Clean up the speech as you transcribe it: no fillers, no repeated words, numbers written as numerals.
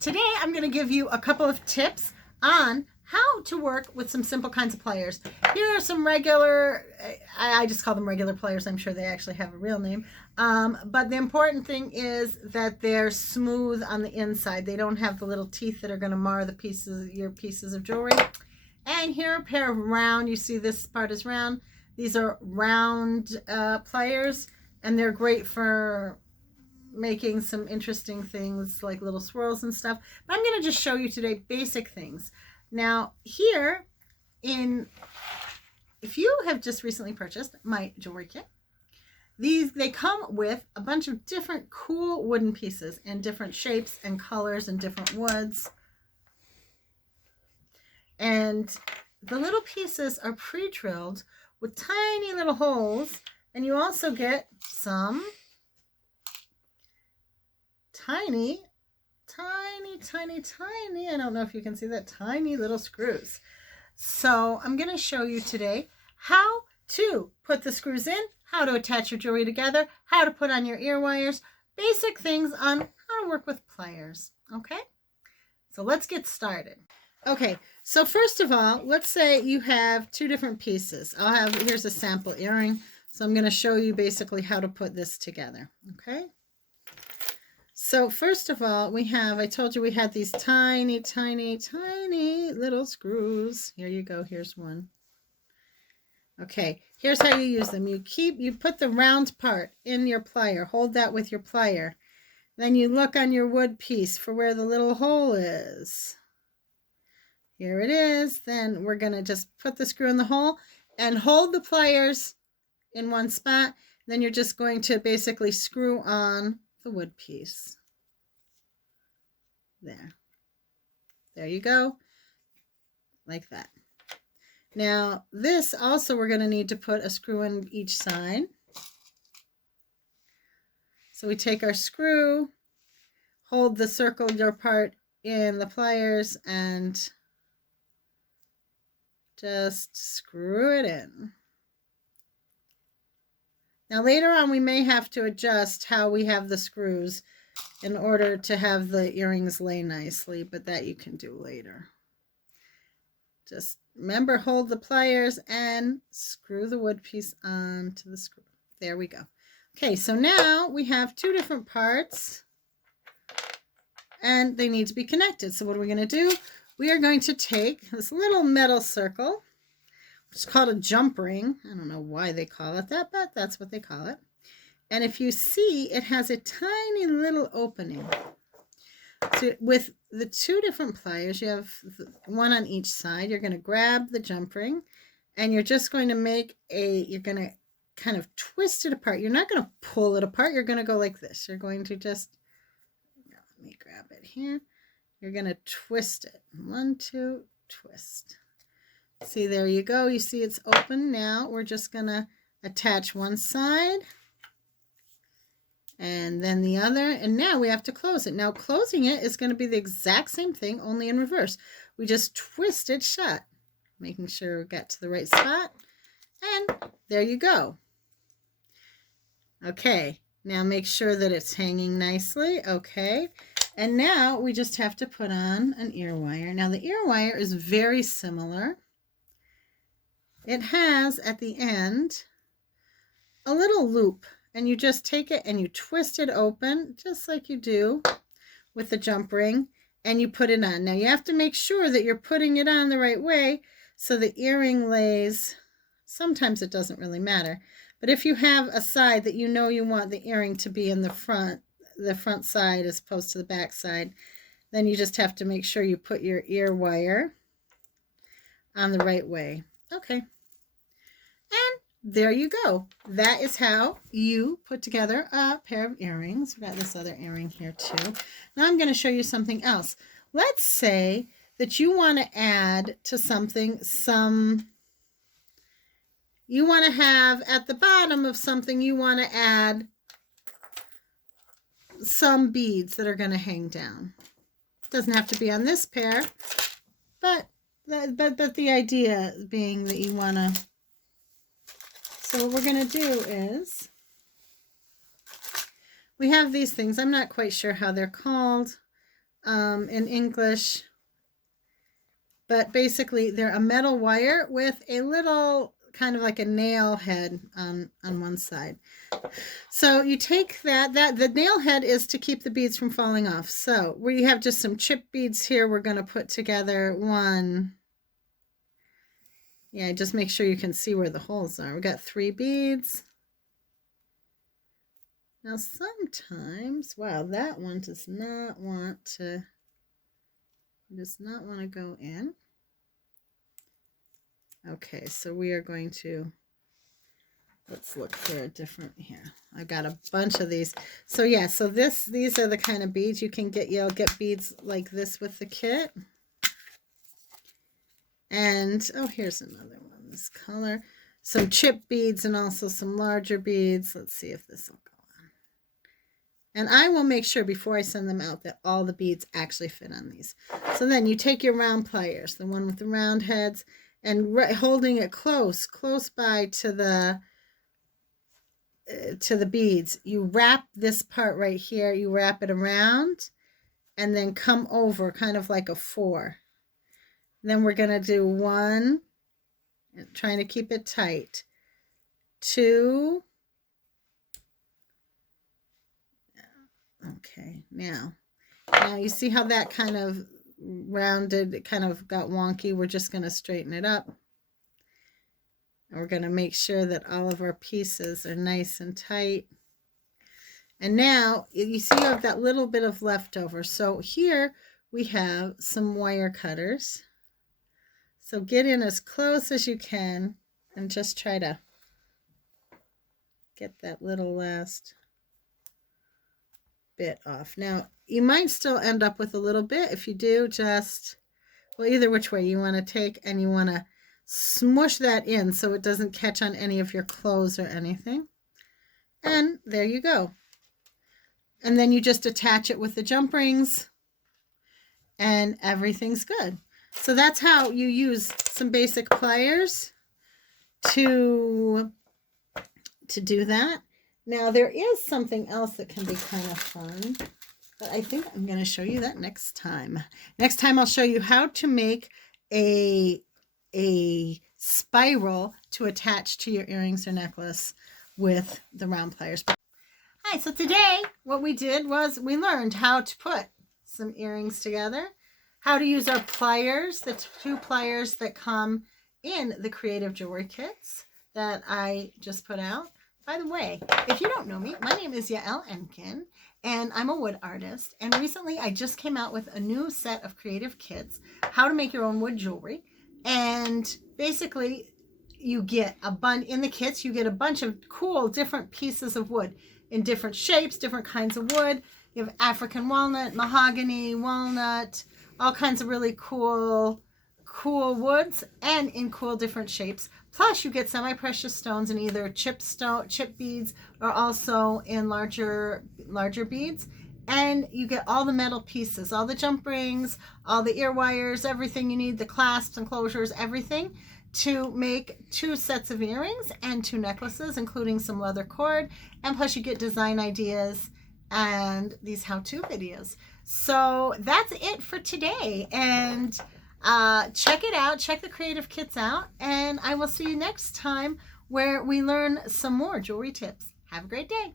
Today I'm going to give you a couple of tips on how to work with some simple kinds of pliers. Here are some regular, I just call them regular pliers. I'm sure they actually have a real name. But the important thing is that they're smooth on the inside. They don't have the little teeth that are going to mar the your pieces of jewelry. And here are a pair of round, you see this part is round. These are round pliers, and they're great for making some interesting things like little swirls and stuff. But I'm going to just show you today basic things. Now here if you have just recently purchased my jewelry kit, they come with a bunch of different cool wooden pieces in different shapes and colors and different woods. And the little pieces are pre-drilled with tiny little holes, and you also get some tiny, I don't know if you can see that, tiny little screws. So I'm going to show you today how to put the screws in, how to attach your jewelry together, how to put on your ear wires, basic things on how to work with pliers. Okay, so let's get started. Okay, so first of all, let's say you have two different pieces. Here's a sample earring. So I'm going to show you basically how to put this together. Okay. So first of all, I told you we had these tiny little screws. Here you go. Here's one. Okay, here's how you use them. You put the round part in your plier. Hold that with your plier. Then you look on your wood piece for where the little hole is. Here it is. Then we're going to just put the screw in the hole and hold the pliers in one spot. Then you're just going to basically screw on the wood piece. There you go, like that. Now this also, we're going to need to put a screw in each side. So we take our screw, hold the circular part in the pliers, and just screw it in. Now later on we may have to adjust how we have the screws in order to have the earrings lay nicely, but that you can do later. Just remember, hold the pliers and screw the wood piece onto the screw. There we go. Okay, so now we have two different parts and they need to be connected. So what are we going to do? We are going to take this little metal circle, which is called a jump ring. I don't know why they call it that, but that's what they call it. And if you see, it has a tiny little opening. So with the two different pliers, you have one on each side. You're going to grab the jump ring and you're just going to you're going to kind of twist it apart. You're not going to pull it apart. You're going to go like this. You're going to just, let me grab it here. You're going to twist it. 1, 2, twist. See, there you go. You see it's open. Now we're just going to attach one side and then the other, and now we have to close it. Now closing it is going to be the exact same thing, only in reverse. We just twist it shut, making sure we got to the right spot, and there you go. Okay, now make sure that it's hanging nicely. Okay, and now we just have to put on an ear wire. Now the ear wire is very similar. It has at the end a little loop, and you just take it and you twist it open just like you do with the jump ring, and you put it on. Now you have to make sure that you're putting it on the right way so the earring lays. Sometimes it doesn't really matter, but if you have a side that you know you want the earring to be in the front side as opposed to the back side, then you just have to make sure you put your ear wire on the right way. Okay, and there you go. That is how you put together a pair of earrings. We've got this other earring here too. Now I'm going to show you something else. Let's say that you want to add to something you want to have at the bottom of something, you want to add some beads that are going to hang down. It doesn't have to be on this pair, but the idea being that you want to. So what we're going to do is, we have these things. I'm not quite sure how they're called. in English. But basically, they're a metal wire with a little kind of like a nail head on one side. So you take that the nail head is to keep the beads from falling off. So we have just some chip beads here. We're going to put together one. Yeah, just make sure you can see where the holes are. We got 3 beads. Now sometimes, wow, that one does not want to go in. Okay, so we are going to, let's look for a different here. I got a bunch of these. So yeah, so these are the kind of beads you can get. You'll get beads like this with the kit. And oh, here's another one, this color. Some chip beads and also some larger beads. Let's see if this will go on. And I will make sure before I send them out that all the beads actually fit on these. So then you take your round pliers, the one with the round heads, and holding it close by to the beads, you wrap this part right here, you wrap it around and then come over kind of like a 4. Then we're going to do 1, trying to keep it tight, 2, okay, now you see how that kind of rounded, it kind of got wonky. We're just going to straighten it up. And we're going to make sure that all of our pieces are nice and tight. And now you see you have that little bit of leftover. So here we have some wire cutters. So get in as close as you can and just try to get that little last bit off. Now you might still end up with a little bit. If you do, just, well, either which way you want to take, and you want to smush that in so it doesn't catch on any of your clothes or anything. And there you go. And then you just attach it with the jump rings and everything's good. So that's how you use some basic pliers to do that. Now there is something else that can be kind of fun, but I think I'm going to show you that next time. Next time I'll show you how to make a spiral to attach to your earrings or necklace with the round pliers. Hi, so today what we did was we learned how to put some earrings together, how to use our pliers, the 2 pliers that come in the creative jewelry kits that I just put out. By the way, if you don't know me, my name is Yael Enkin, and I'm a wood artist. And recently I just came out with a new set of creative kits, how to make your own wood jewelry. And basically you get in the kits, you get a bunch of cool different pieces of wood in different shapes, different kinds of wood. You have African walnut, mahogany, walnut, all kinds of really cool woods and in cool different shapes. Plus you get semi-precious stones in either chip beads or also in larger beads. And you get all the metal pieces, all the jump rings, all the ear wires, everything you need, the clasps and closures, everything to make 2 sets of earrings and 2 necklaces, including some leather cord. And plus you get design ideas and these how-to videos. So that's it for today. And check it out, check the creative kits out, and I will see you next time where we learn some more jewelry tips. Have a great day.